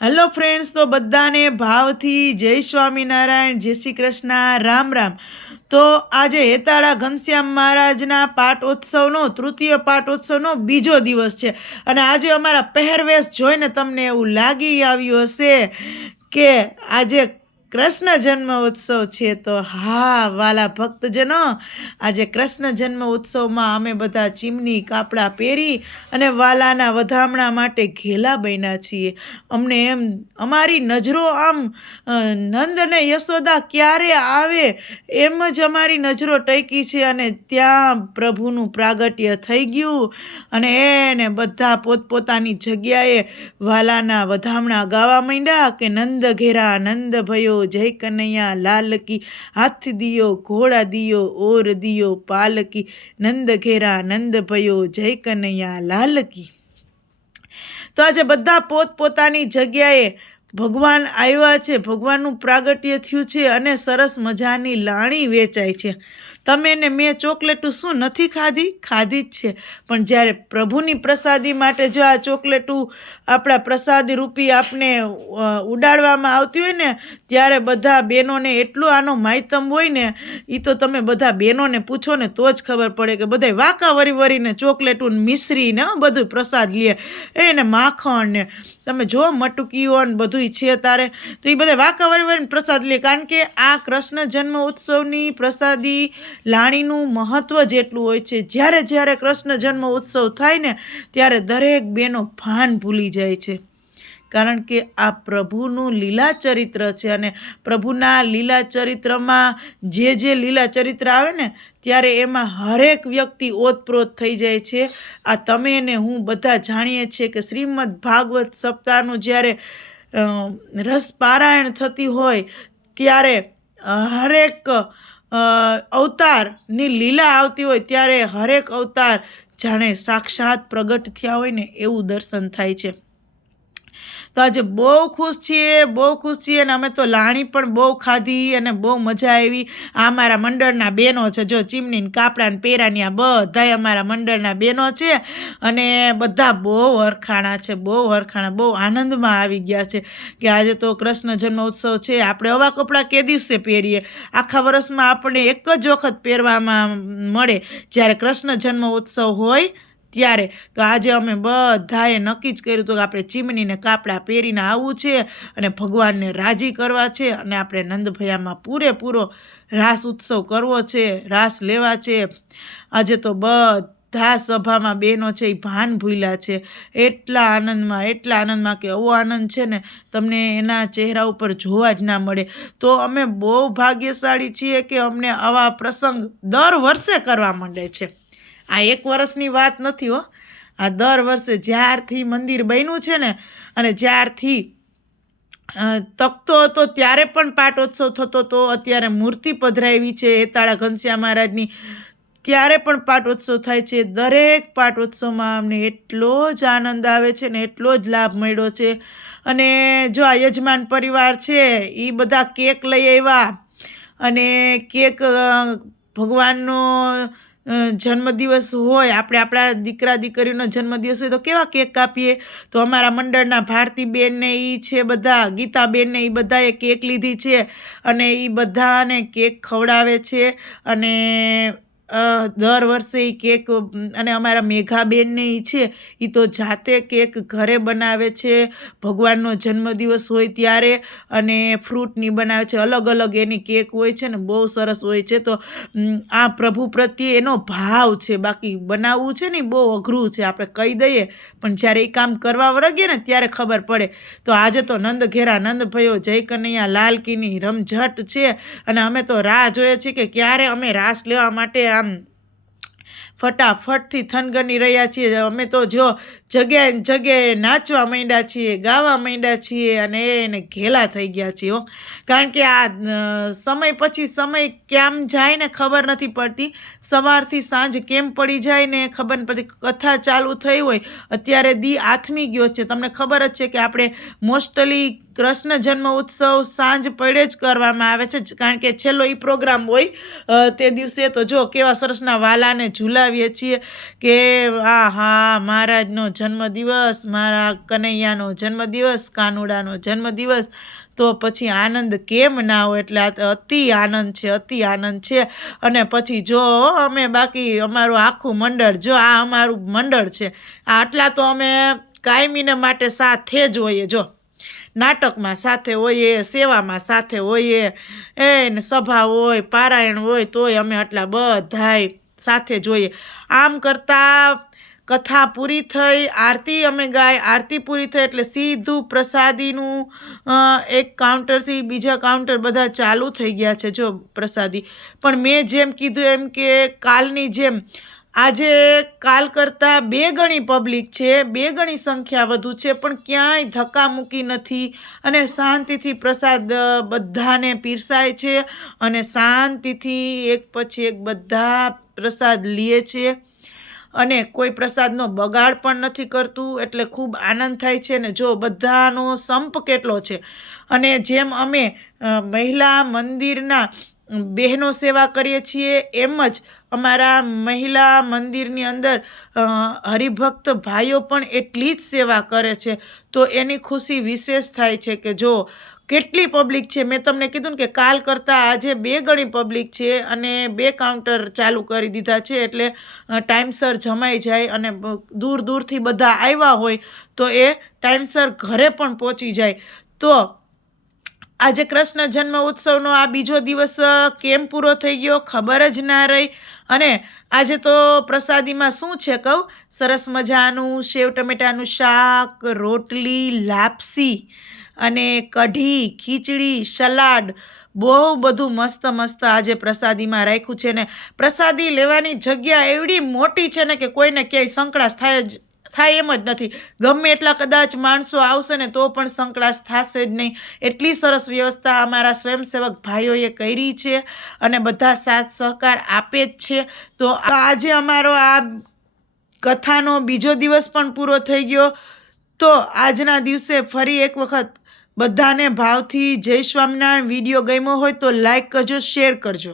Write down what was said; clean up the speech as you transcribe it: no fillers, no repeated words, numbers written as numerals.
Hello friends, તો બધાને ભાવથી જય સ્વામિનારાયણ, જય શ્રી કૃષ્ણ, રામ રામ. તો આજે હેતાળા ઘનશ્યામ મહારાજના પાટોત્સવનો તૃતીય પાટોત્સવનો બીજો દિવસ છે અને આજે અમારા પહેરવેશ જોઈને તમને એવું લાગી આવ્યું હશે કે આજે કૃષ્ણ જન્મ ઉત્સવ છે. તો હા વાલા ભક્તજનો, આજે કૃષ્ણ જન્મ ઉત્સવમાં અમે બધા ચીમની કાપડા પહેરી અને વાલાના વધામણા માટે ઘેલા બન્યા છીએ. અમને એમ અમારી નજરો આમ નંદ અને યશોદા ક્યારે આવે એમ જ અમારી નજરો ટકી છે અને ત્યાં પ્રભુનું પ્રાગટ્ય થઈ ગયું અને એને બધા પોતપોતાની જગ્યાએ વાલાના વધામણા ગાવા માંડ્યા કે નંદ ઘેરા નંદ ભયો જય કનૈયા લાલ કી, હાથ દિયો ઘોડા દિયો ઓર દિયો પાલકી, નંદ ઘેરા નંદ ભયો જય કનૈયા લાલ કી. તો આજે બધા પોતપોતાની જગ્યાએ ભગવાન આવ્યા છે, ભગવાનનું પ્રાગટ્ય થયું છે અને સરસ મજાની લાણી વેચાય છે. તમે ને મેં ચોકલેટું શું નથી ખાધી? ખાધી જ છે, પણ જ્યારે પ્રભુની પ્રસાદી માટે જો આ ચોકલેટું આપણા પ્રસાદી રૂપી આપને ઉડાડવામાં આવતી હોય ને, ત્યારે બધા બહેનોને એટલો આનો માયતમ હોય ને, એ તો તમે બધા બહેનોને પૂછો ને તો જ ખબર પડે કે બધા વાંકા વરીને ચોકલેટું મિશ્રીને બધું પ્રસાદ લે, એને માખણ ને તમે જો મટકીઓ ને બધું છે તારે, તો એ બધા વાંકા વરીને પ્રસાદ લે. કારણ કે આ કૃષ્ણ જન્મ ઉત્સવની પ્રસાદી લાણીનું મહત્વ જેટલું હોય છે. જ્યારે જ્યારે કૃષ્ણ જન્મ ઉત્સવ થાય ને ત્યારે દરેક બહેનો ભાન ભૂલી જાય છે, કારણ કે આ પ્રભુનું લીલા ચરિત્ર છે અને પ્રભુના લીલા ચરિત્રમાં જે લીલા ચરિત્ર આવે ને ત્યારે એમાં હરેક વ્યક્તિ ઓતપ્રોત થઈ જાય છે. આ તમે ને હું બધા જાણીએ છીએ કે શ્રીમદ ભાગવત સપ્તાહનું જ્યારે રસ પારાયણ થતી હોય ત્યારે હરેક અવતારની લીલા આવતી હોય ત્યારે હરેક અવતાર જાણે સાક્ષાત પ્રગટ થયા હોય ને એવું દર્શન થાય છે. તો આજે બહુ ખુશ છીએ અને અમે તો લાણી પણ બહુ ખાધી અને બહુ મજા આવી. આ અમારા મંડળના બહેનો છે, જો ચીમનીને કાપડાને પહેરાની આ બધાય અમારા મંડળના બહેનો છે અને બધા બહુ હરખાણા બહુ આનંદમાં આવી ગયા છે કે આજે તો કૃષ્ણ જન્મ ઉત્સવ છે. આપણે આવા કપડાં કે દિવસે પહેરીએ? આખા વર્ષમાં આપણે એક જ વખત પહેરવામાં મળે, જ્યારે કૃષ્ણ જન્મ ઉત્સવ હોય ત્યારે. તો આજે અમે બધાએ નક્કી જ કર્યું હતું કે આપણે ચીમનીને કાપડા પહેરીને આવવું છે અને ભગવાનને રાજી કરવા છે અને આપણે નંદભયામાં પૂરેપૂરો રાસ ઉત્સવ કરવો છે, રાસ લેવા છે. આજે તો બધા સભામાં બહેનો છે એ ભાન ભૂલ્યા છે, એટલા આનંદમાં કે એવો આનંદ છે ને તમને એના ચહેરા ઉપર જોવા જ ના મળે. તો અમે બહુ ભાગ્યશાળી છીએ કે અમને આવા પ્રસંગ દર વર્ષે કરવા માંડે છે. આ એક વર્ષની વાત નથી હો, આ દર વર્ષે જ્યારથી મંદિર બન્યું છે ને અને જ્યારથી તકતો હતો ત્યારે પણ પાટોત્સવ થતો હતો, અત્યારે મૂર્તિ પધરાવી છે હેતાળા ઘનશ્યામ મહારાજની ત્યારે પણ પાટોત્સવ થાય છે. દરેક પાટોત્સવમાં અમને એટલો જ આનંદ આવે છે ને એટલો જ લાભ મળ્યો છે. અને જો આ યજમાન પરિવાર છે એ બધા કેક લઈ આવ્યા અને કેક ભગવાનનો જન્મદિવસ હોય, આપણે આપણા દીકરા દીકરીનો જન્મદિવસ હોય તો કેવા કેક કાપીએ. તો અમારા મંડળના ભારતીબેનને એ છે બધા, ગીતાબેનને એ બધાએ કેક લીધી છે અને એ બધાને કેક ખવડાવે છે અને દર વર્ષે એ કેક. અને અમારા મેઘાબેનને એ છે એ તો જાતે કેક ઘરે બનાવે છે ભગવાનનો જન્મદિવસ હોય ત્યારે, અને ફ્રૂટની બનાવે છે, અલગ અલગ એની કેક હોય છે ને બહુ સરસ હોય છે. તો આ પ્રભુ પ્રત્યે એનો ભાવ છે, બાકી બનાવવું છે ને બહુ અઘરું છે, આપણે કહી દઈએ પણ જ્યારે એ કામ કરવા વળગીએ ને ત્યારે ખબર પડે. તો આજે તો નંદ ઘેરા નંદ ભયો જય કનૈયા લાલ કીની રમઝટ છે અને અમે તો રાહ જોઈએ છીએ કે ક્યારે અમે રાસ લેવા માટે આમ ફટાફટથી થનગની રહ્યા છીએ. અમે તો જો જગ્યાએ નાચવા માંડ્યા છીએ, ગાવા માંડ્યા છીએ અને એને ઘેલા થઈ ગયા છીએ. કારણ કે આ સમય પછી સમય કેમ જાય ને ખબર નથી પડતી, સવારથી સાંજ કેમ પડી જાય ને ખબર નથી પડતી. કથા ચાલુ થઈ હોય અત્યારે દી આથમી ગયો છે. તમને ખબર જ છે કે આપણે મોસ્ટલી કૃષ્ણ જન્મ ઉત્સવ સાંજ પડે જ કરવામાં આવે છે, કારણ કે છેલ્લો એ પ્રોગ્રામ હોય તે દિવસે. તો જો કેવા સરસના વાલાને ઝુલાવીએ છીએ કે હા મહારાજનો જન્મદિવસ, મારા કનૈયાનો જન્મદિવસ, કાનુડાનો જન્મદિવસ, તો પછી આનંદ કેમ ના હોય. એટલે આ અતિ આનંદ છે, અતિ આનંદ છે. અને પછી જો અમે બાકી અમારું આખું મંડળ, જો આ અમારું મંડળ છે, આટલા તો અમે કાયમીને માટે સાથે જ હોઈએ. જો નાટકમાં સાથે હોઈએ, સેવામાં સાથે હોઈએ, ને સભા હોય, પારાયણ હોય, તોય અમે આટલા બધાય સાથે જોઈએ. આમ કરતાં કથા પૂરી થઈ, આરતી અમે ગાય, આરતી પૂરી થઈ એટલે સીધું પ્રસાદીનું એક કાઉન્ટરથી બીજા કાઉન્ટર બધા ચાલુ થઈ ગયા છે. જો પ્રસાદી પણ મેં જેમ કીધું એમ કે કાલની જેમ આજે કાલ કરતાં 2 ગણી પબ્લિક છે, 2 ગણી સંખ્યા વધુ છે, પણ ક્યાંય ધક્કામુક્કી નથી અને શાંતિથી પ્રસાદ બધાને પીરસાય છે અને શાંતિથી એક પછી એક બધા પ્રસાદ લે છે અને કોઈ પ્રસાદનો બગાડ પણ નથી કરતું. એટલે ખૂબ આનંદ થાય છે. ને જો બધાનો સંપ કેટલો છે. અને જેમ અમે મહિલા મંદિરના બહેનો સેવા કરીએ છીએ, એમ જ અમારા મહિલા મંદિરની અંદર હરિભક્ત ભાઈઓ પણ એટલી જ સેવા કરે છે. તો એની ખુશી વિશેષ થાય છે કે જો કેટલી પબ્લિક છે. મેં તમને કીધું ને કે કાલ કરતાં આજે 2 ગણી પબ્લિક છે અને 2 કાઉન્ટર ચાલુ કરી દીધા છે. એટલે ટાઈમસર જમાઈ જાય અને દૂર દૂરથી બધા આવ્યા હોય તો એ ટાઈમસર ઘરે પણ પહોંચી જાય. તો આજે કૃષ્ણ જન્મ ઉત્સવનો આ બીજો દિવસ કેમ પૂરો થઈ ગયો ખબર જ ના રહી. અને આજે તો પ્રસાદીમાં શું છે કહું, સરસ મજાનું સેવ ટમેટાનું શાક, રોટલી, લાપસી અને કઢી, ખીચડી, સલાડ, બહુ બધું મસ્ત મસ્ત આજે પ્રસાદીમાં રાખ્યું છે. ને પ્રસાદી લેવાની જગ્યા એવડી મોટી છે ને કે કોઈને ક્યાંય સંકળાશ થાય એમ જ નથી. ગમે એટલા કદાચ માણસો આવશે ને તો પણ સંકળાશ થશે જ નહીં. એટલી સરસ વ્યવસ્થા અમારા સ્વયંસેવક ભાઈઓએ કરી છે અને બધા સાથ સહકાર આપે જ છે. તો આજે અમારો આ કથાનો બીજો દિવસ પણ પૂરો થઈ ગયો. તો આજના દિવસે ફરી એક વખત બધાને ભાવથી જય સ્વામિનારાયણ. વિડીયો ગમ્યો હોય તો લાઈક કરજો, શેર કરજો.